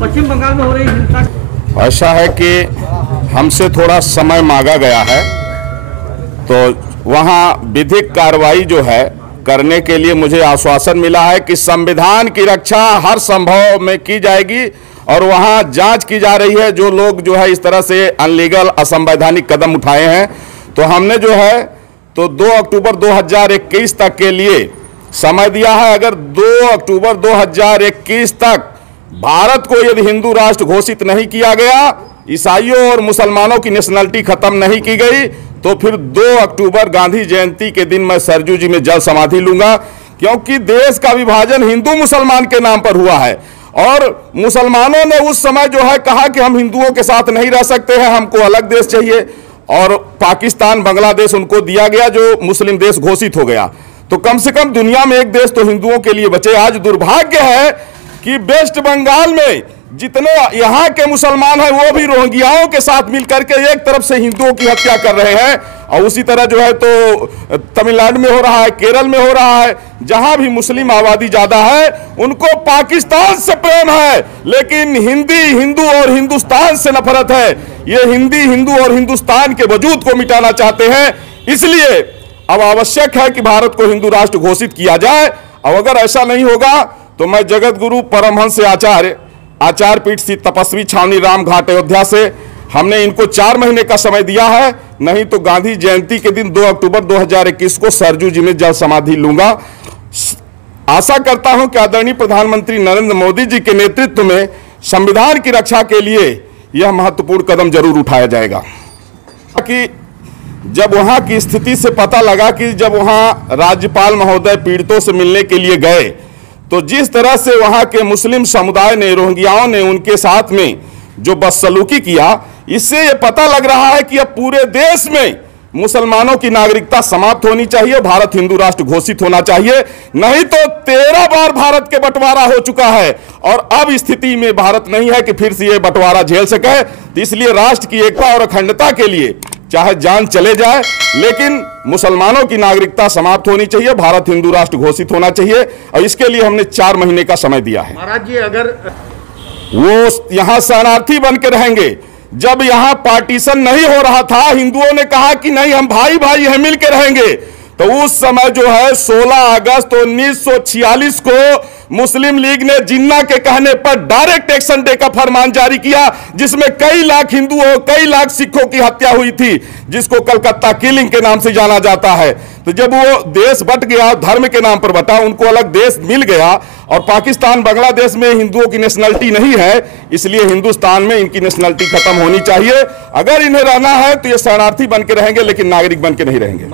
पश्चिम बंगाल में हो रही हिंसा, ऐसा है कि हमसे थोड़ा समय मांगा गया है, तो वहाँ विधिक कार्रवाई जो है करने के लिए मुझे आश्वासन मिला है कि संविधान की रक्षा हर संभव में की जाएगी और वहाँ जांच की जा रही है। जो लोग जो है इस तरह से अनलीगल असंवैधानिक कदम उठाए हैं, तो हमने जो है तो 2 अक्टूबर 2021 तक के लिए समय दिया है। अगर 2 अक्टूबर 2021 तक भारत को यदि हिंदू राष्ट्र घोषित नहीं किया गया, ईसाइयों और मुसलमानों की नेशनलिटी खत्म नहीं की गई, तो फिर 2 अक्टूबर गांधी जयंती के दिन मैं सरजू जी में जल समाधि लूंगा, क्योंकि देश का विभाजन हिंदू मुसलमान के नाम पर हुआ है और मुसलमानों ने उस समय जो है कहा कि हम हिंदुओं के साथ नहीं रह सकते हैं, हमको अलग देश चाहिए, और पाकिस्तान बांग्लादेश उनको दिया गया जो मुस्लिम देश घोषित हो गया। तो कम से कम दुनिया में एक देश तो हिंदुओं के लिए बचे। आज दुर्भाग्य है कि वेस्ट बंगाल में जितने यहाँ के मुसलमान हैं वो भी रोहिंग्याओं के साथ मिलकर के एक तरफ से हिंदुओं की हत्या कर रहे हैं, और उसी तरह जो है तो तमिलनाडु में हो रहा है, केरल में हो रहा है। जहां भी मुस्लिम आबादी ज्यादा है उनको पाकिस्तान से प्रेम है, लेकिन हिंदी हिंदू और हिंदुस्तान से नफरत है। ये हिंदी हिंदू और हिंदुस्तान के वजूद को मिटाना चाहते हैं। इसलिए अब आवश्यक है कि भारत को हिंदू राष्ट्र घोषित किया जाए, और अगर ऐसा नहीं होगा तो मैं जगत गुरु परमहंस आचार्य पीठ श्री तपस्वी छावनी राम घाट अयोध्या से हमने इनको 4 महीने का समय दिया है, नहीं तो गांधी जयंती के दिन 2 अक्टूबर 2021 को सरजू जी में जल समाधि लूंगा। आशा करता हूं कि आदरणीय प्रधानमंत्री नरेंद्र मोदी जी के नेतृत्व में संविधान की रक्षा के लिए यह महत्वपूर्ण कदम जरूर उठाया जाएगा। कि जब वहां की स्थिति से पता लगा कि जब वहां राज्यपाल महोदय पीड़ितों से मिलने के लिए गए, तो जिस तरह से वहां के मुस्लिम समुदाय ने, रोहिंग्याओं ने उनके साथ में जो बदसलूकी किया, इससे यह पता लग रहा है कि अब पूरे देश में मुसलमानों की नागरिकता समाप्त होनी चाहिए, भारत हिंदू राष्ट्र घोषित होना चाहिए। नहीं तो 13 बार भारत के बंटवारा हो चुका है और अब स्थिति में भारत नहीं है कि फिर से यह बंटवारा झेल सके। तो इसलिए राष्ट्र की एकता और अखंडता के लिए चाहे जान चले जाए, लेकिन मुसलमानों की नागरिकता समाप्त होनी चाहिए, भारत हिंदू राष्ट्र घोषित होना चाहिए, और इसके लिए हमने 4 महीने का समय दिया है। महाराज जी, अगर वो यहां शरणार्थी बन के रहेंगे, जब यहां पार्टीशन नहीं हो रहा था, हिंदुओं ने कहा कि नहीं हम भाई भाई हैं, मिल के रहेंगे, तो उस समय जो है 16 अगस्त 1946 को मुस्लिम लीग ने जिन्ना के कहने पर डायरेक्ट एक्शन डे का फरमान जारी किया, जिसमें कई लाख हिंदुओं, कई लाख सिखों की हत्या हुई थी, जिसको कलकत्ता किलिंग के नाम से जाना जाता है। तो जब वो देश बट गया, धर्म के नाम पर बटा, उनको अलग देश मिल गया, और पाकिस्तान बांग्लादेश में हिंदुओं की नेशनलिटी नहीं है, इसलिए हिंदुस्तान में इनकी नेशनलिटी खत्म होनी चाहिए। अगर इन्हें रहना है तो ये शरणार्थी बन के रहेंगे, लेकिन नागरिक बन के नहीं रहेंगे।